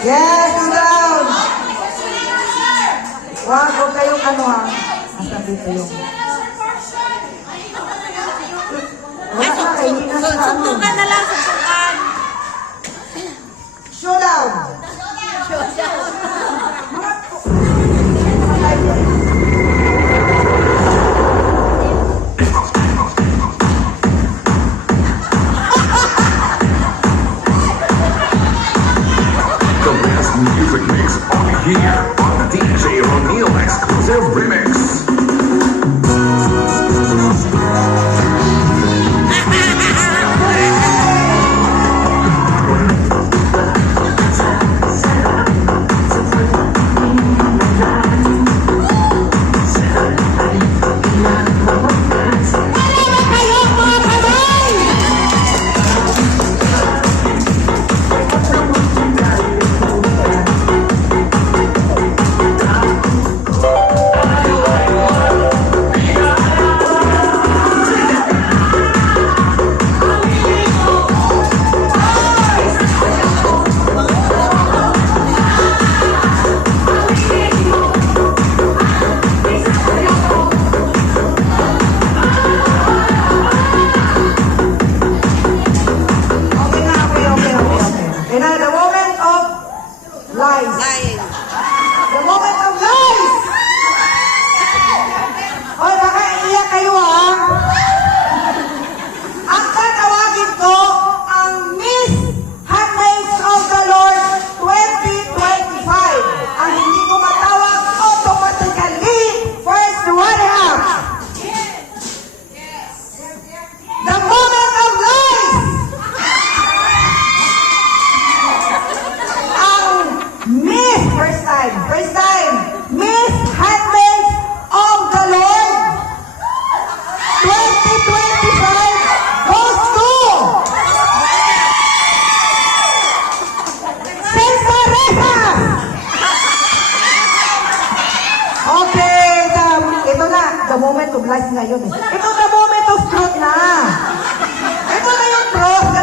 Yes, 2 rounds. Huwag kayong ano ha. Nasaan dito yung... Wala na kayo, hindi na sa ano. Suntukan na lang, suntukan. Showdown. The best music mix only here on the DJ O'Neill exclusive remix. Lies. The moment of lies! Hoy, baka iiyak kayo ha. Ang tatawagin ko ang Miss Handmaids of the Lord 2025. Ang hindi ko matawag automatically first runner-up. The moment of lies! First time, Miss Handmaids of the Lord 2025 goes to Cesarezas! Okay, ito na, the moment of lies ngayon eh. Ito the moment of truth na. Ito na yung truth.